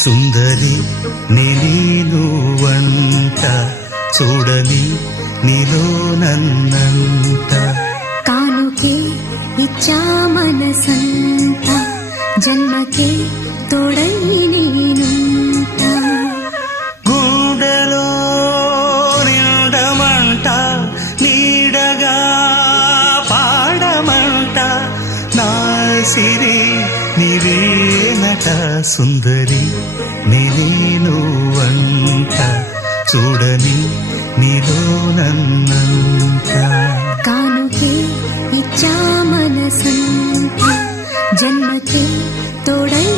సుందరి నేను వంట చూడని నీలో నన్నంట కానుకే ఇచ్చా మనసంత జన్మకే తోడై నేనుంట గుండెలో నిండమంట నీడగా పాడమంట నా సిరి నీవేనట సుందరి నేను వంట చూడని నీలో నన్నంత కానుకే ఇచ్చా మనసంత జన్మకే తోడై